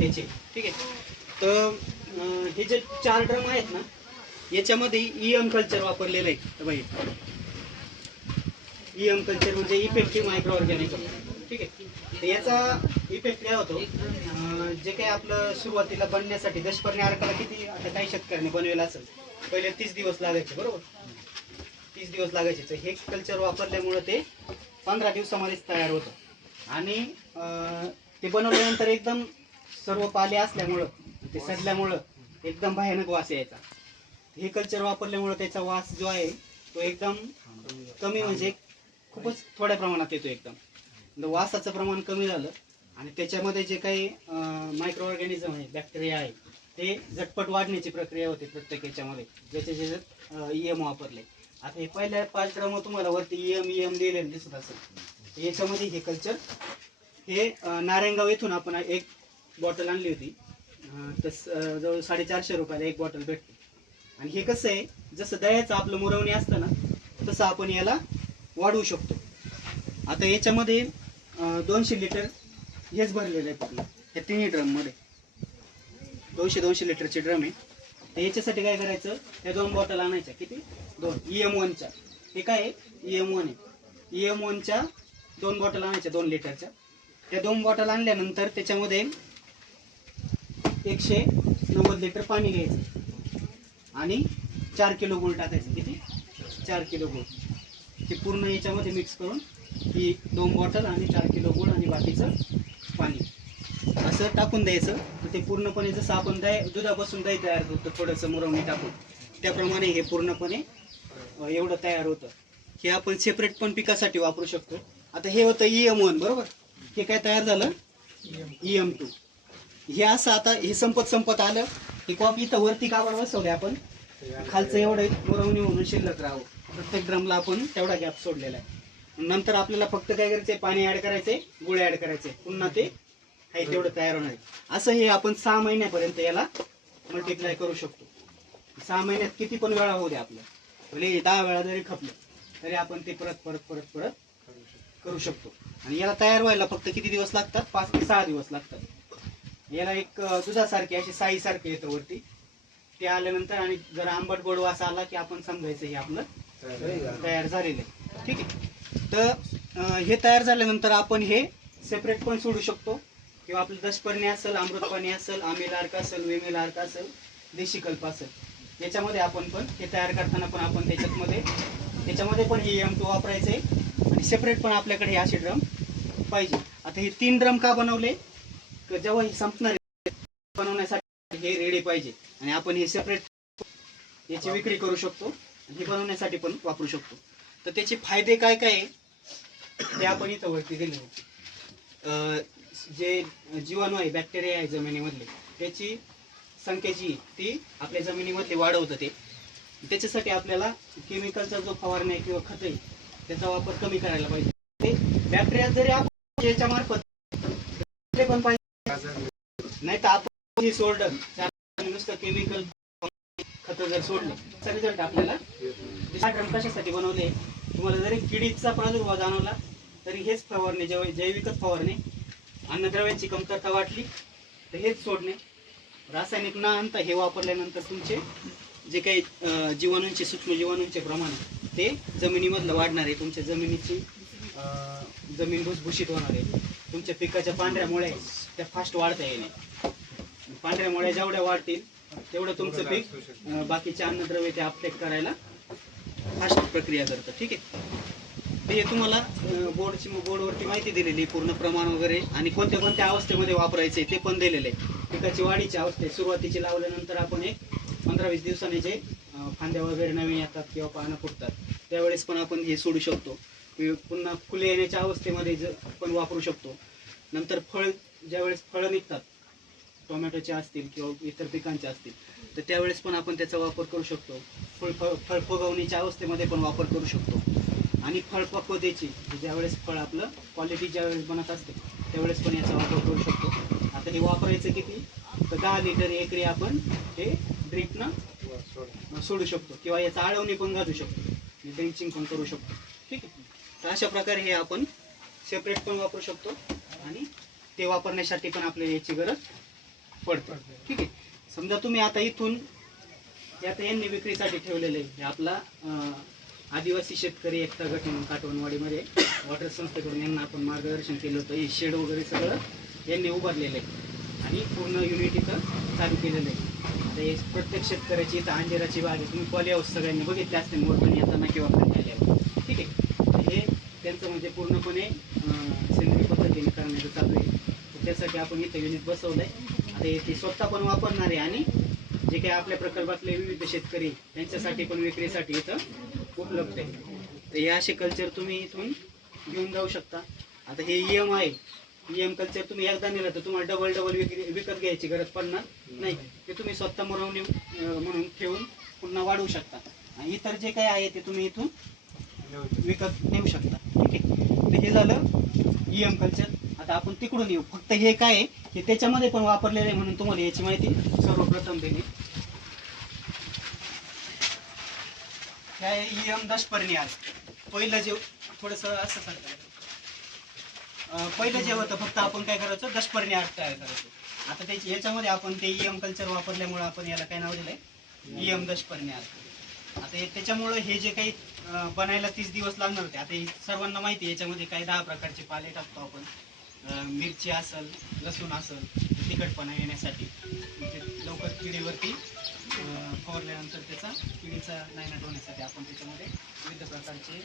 त्याचे ठीक आहे? तर हे जे चार ड्रम आहेत ना याच्यामध्ये इएम कल्चर वापरलेलं आहे. बाई एम कल्चर म्हणजे इफेक्टिव्ह मायक्रो ऑर्गॅनिझम ठीक आहे? तर याचा इफेक्ट काय होतो? जे काही आपलं सुरुवातीला बनण्यासाठी दशपर्णी अर्काला किती आता काही शेतकऱ्यांनी बनवेलं असेल पहिले तीस दिवस लागायचे बरोबर? तीस दिवस लागायचे. तर हे कल्चर वापरल्यामुळं ते पंधरा दिवसामध्येच तयार होतं. आणि ते बनवल्यानंतर एकदम सर्व पाले असल्यामुळं ते सडल्यामुळं एकदम भयानक वास यायचा. हे कल्चर वापरल्यामुळं त्याचा वास जो आहे तो एकदम कमी म्हणजे खूपच थोड्या प्रमाणात येतो एकदम. म्हणजे वासाचं प्रमाण कमी झालं आणि त्याच्यामध्ये जे काही मायक्रो ऑर्गॅनिझम आहे बॅक्टेरिया आहे ते झटपट वाढण्याची प्रक्रिया होते प्रत्येक याच्यामध्ये. ज्याचे जे ईएम वापरले. आता हे पहिल्या पाच ग्राम तुम्हाला वरती ईएम ईएम लिहिलेलं दिसत असेल. याच्यामध्ये हे कल्चर हे नारायणगाव येथून आपण एक बॉटल आणली होती. तस जवळ साडेचारशे रुपयाला एक बॉटल भेटते. आणि हे कसं आहे जसं दह्याचं आपलं मुरवणी असतं ना तसं आपण याला वाढवू शकतो. आता याच्यामध्ये दोनशे लिटर हेच भरलेलं आहे आपलं ह्या तिन्ही ड्रममध्ये दोनशे दोनशे लिटरचे ड्रम आहे. तर याच्यासाठी काय करायचं त्या दोन बॉटल आणायच्या. किती? दोन. ई एम वनच्या हे काय आहे? ई एम वन आहे. ई एम वनच्या दोन बॉटल आणायच्या दोन लिटरच्या त्या दोन बॉटल आणल्यानंतर त्याच्यामध्ये एकशे नव्वद लिटर पाणी घ्यायचं. आणि चार किलो गुळ टाकायचं. किती? चार किलो गुळ. ते पूर्ण याच्यामध्ये मिक्स करून ही दोन बॉटल आणि चार किलो गुळ आणि बाकीचं पाणी. असं टाकून द्यायचं. तर ते पूर्णपणे जसं आपण दही दुधापासून दही तयार होतं थोडंसं मुरवणी टाकून. त्याप्रमाणे हे पूर्णपणे एवढं तयार होतं. हे आपण सेपरेट पण पिकासाठी वापरू शकतो. आता हे होतं ई एम वन बरोबर? हे काय तयार झालं? ई एम टू हे असं आता हे संपत संपत आलं हे कॉप इथं वरती कापड बसवले आपण. खालचं एवढं पुरवणी म्हणून शिल्लक राहावं. प्रत्येक ड्रमला आपण तेवढा गॅप सोडलेला आहे. नंतर आपल्याला फक्त काय करायचंय? पाणी ऍड करायचंय गुळ ऍड करायचंय. पुन्हा ते आहे तेवढं तयार होणार आहे. असं हे आपण सहा महिन्यापर्यंत याला मल्टिप्लाय करू शकतो. सहा महिन्यात किती पण वेळा होऊ दे आपलं. भले दहा वेळा जरी खपलं तरी आपण ते परत परत परत परत करू शकतो. आणि याला तयार व्हायला फक्त किती दिवस लागतात? पाच ते सहा दिवस लागतात. याला एक दुधासारखी अशी साईसारखी येतं वरती. ते आल्यानंतर आणि जर आंबट गोड वास आला की आपण समजायचं हे आपलं तयार झालेलं आहे. ठीक आहे. तर हे तयार झाल्यानंतर आपण हे सेपरेट पण सोडू शकतो. किंवा आपलं दशपर्णी असेल अमृतपाणी असेल आमिल अर्क असेल वेमिल अर्क असेल देशी कल्प असेल. याच्यामध्ये आपण पण हे तयार करताना पण आपण त्याच्यामध्ये त्याच्यामध्ये पण हे एम टू वापरायचं आहे आणि सेपरेट पण आपल्याकडे हे असे ड्रम पाहिजे. आता हे तीन ड्रम का बनवले? तर जेव्हा ही संपणार बनवण्यासाठी हे रेडी पाहिजे. आणि आपण हे सेपरेट याची विक्री करू शकतो. आणि हे बनवण्यासाठी पण वापरू शकतो. तर त्याचे फायदे काय काय ते आपण इथं वरती दिले होते. जे जीवाणू आहे बॅक्टेरिया आहे जमिनीमधले त्याची संख्या जी ती आपल्या जमिनीमधले वाढवतं ते. त्याच्यासाठी आपल्याला केमिकलचा जो फवारणी आहे किंवा खत आहे त्याचा वापर कमी करायला पाहिजे. ते बॅक्टेरिया जरी आपण याच्या मार्फत पण पाहिजे. नाही तर आपण हे सोडलं. नुसतं केमिकल खत जर सोडलं त्याचा रिझल्ट आपल्याला ड्रम कशासाठी बनवले? तुम्हाला जरी किडीचा प्रादुर्भाव जाणवला तरी हेच फवारणे जेव्हा जैविकच फवारणे. अन्नद्रव्याची कमतरता वाटली तर हेच सोडणे. रासायनिक न आणता हे वापरल्यानंतर तुमचे जे काही जीवाणूंचे सूक्ष्म जीवाणूंचे प्रमाण ते जमिनीमधलं वाढणार आहे. तुमच्या जमिनीची जमीन भुसभुशीत होणार आहे. तुमच्या पिकाच्या पांढऱ्यामुळे त्या फास्ट वाढता येणे. पांढऱ्यामुळे जेवढ्या वाढतील तेवढं तुमचं पीक बाकीचे अन्नद्रव्य ते अपटेक करायला फास्ट प्रक्रिया करतं. ठीक आहे? ते हे तुम्हाला बोर्डची बोर्डवरती माहिती दिलेली पूर्ण प्रमाण वगैरे आणि कोणत्या कोणत्या अवस्थेमध्ये वापरायचे ते पण दिलेले आहे. पिकाची वाढीची अवस्थे सुरुवातीची लावल्यानंतर आपण एक पंधरा वीस दिवसांनी जे फांद्या वगैरे नवीन येतात किंवा पानं फुटतात त्यावेळेस पण आपण हे सोडू शकतो. पुन्हा फुले येण्याच्या अवस्थेमध्ये ज पण वापरू शकतो. नंतर फळ ज्यावेळेस फळं निघतात टोमॅटोचे असतील किंवा इतर पिकांचे असतील तर त्यावेळेस पण आपण त्याचा वापर करू शकतो. फळ फळ फळफुगवणीच्या अवस्थेमध्ये पण वापर करू शकतो. आणि फळपक्वतेची म्हणजे ज्यावेळेस फळ आपलं क्वालिटी ज्यावेळेस बनत असते त्यावेळेस पण याचा वापर करू शकतो. आता हे वापरायचं किती? तर दहा लिटर एकरी आपण हे ड्रिपनं सोडू शकतो किंवा याचा आळवणी पण घालू शकतो. ड्रिंचिंग पण करू शकतो. तर अशा प्रकारे हे आपण सेपरेट पण वापरू शकतो आणि ते वापरण्यासाठी पण आपल्याला याची गरज पडते. ठीक आहे? समजा तुम्ही आता इथून आता यांनी विक्रीसाठी ठेवलेले आहे. आपला आदिवासी शेतकरी एकता गट म्हणून काटवणवाडीमध्ये वॉटर संस्थेकडून यांना आपण मार्गदर्शन केलं होतं. हे शेड वगैरे सगळं यांनी उभारलेलं आहे. आणि पूर्ण युनिट इथं चालू केलेलं आहे. आता हे प्रत्येक शेतकऱ्याची इथं अंजेराची बाग आहे. तुम्ही पॉली हाऊस सगळ्यांनी बघितले असते. मोठं येताना किंवा खाली आल्यावर ठीक आहे तर हे त्यांचं म्हणजे पूर्णपणे सेंद्रिय पद्धतीने करण्याचं चालू आहे. तर त्यासाठी आपण इथं युनिट बसवलं आहे आता हे स्वतः पण वापरणार आहे आणि जे काही आपल्या प्रकल्पातले विविध शेतकरी त्यांच्यासाठी पण विक्रीसाठी इथं उपलब्ध आहे. तर हे असे कल्चर तुम्ही इथून घेऊन जाऊ शकता. आता हे ई एम आहे. ई एम कल्चर तुम्ही एकदा नेलं तर तुम्हाला डबल डबल विक्री विकत घ्यायची गरज पडणार नाही. ते तुम्ही स्वतः मुरवणी म्हणून ठेवून पुन्हा वाढवू शकता. आणि इतर जे काही आहे ते तुम्ही इथून विकत नेऊ शकता. ठीक तर हे झालं ई एम कल्चर आता आपण तिकडून येऊ. फक्त हे काय आहे हे त्याच्यामध्ये पण वापरलेलं आहे म्हणून तुम्हाला याची माहिती सर्वप्रथम देणे काय ई एम दशपर्णी आज पहिलं जे थोडंसं असं सांगता पहिलं जे होतं फक्त आपण काय करायचं दशपर्णी आज तयार करायचं. आता त्याची याच्यामध्ये आपण ते ई एम कल्चर वापरल्यामुळे आपण याला काय नाव दिलंय? ई एम दशपर्णी आज आता हे त्याच्यामुळं हे जे काही बनायला तीस दिवस लागणार होते. आता हे सर्वांना माहिती आहे याच्यामध्ये काही दहा प्रकारचे पाले टाकतो आपण. मिरची असेल लसूण असेल तिखटपणा येण्यासाठी. म्हणजे लवकर किडीवरती अं, फवारल्यानंतर त्याचा किडीचा नायनाट होण्यासाठी आपण त्याच्यामध्ये विविध प्रकारचे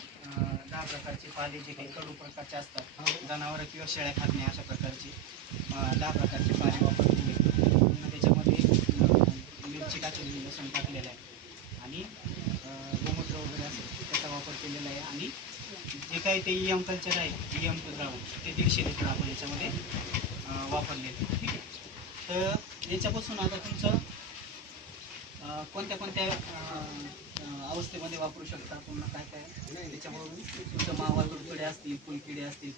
दहा प्रकारचे पाले जे काही कडू प्रकारचे असतात. जनावरं किंवा शेळ्या खात नाही अशा प्रकारचे. दहा प्रकारचे पाले वापरलेले आहेत. पुन्हा त्याच्यामध्ये अं, मिरची टाकलेली लसूण टाकलेलं आहे आणि अं, गोमूत्र वगैरे असेल त्याचा वापर केलेला आहे आणि काय ते ई एम कल्चर आहे. ई एम द्रावण ते दीडशे लिटर आपण याच्यामध्ये वापरले. ठीक आहे? तर याच्यापासून आता तुमचं कोणत्या कोणत्या अवस्थेमध्ये वापरू शकता? पुन्हा काय काय? त्याच्यामुळे तुमचं मावा तुडतुडे असतील फुलकिडे असतील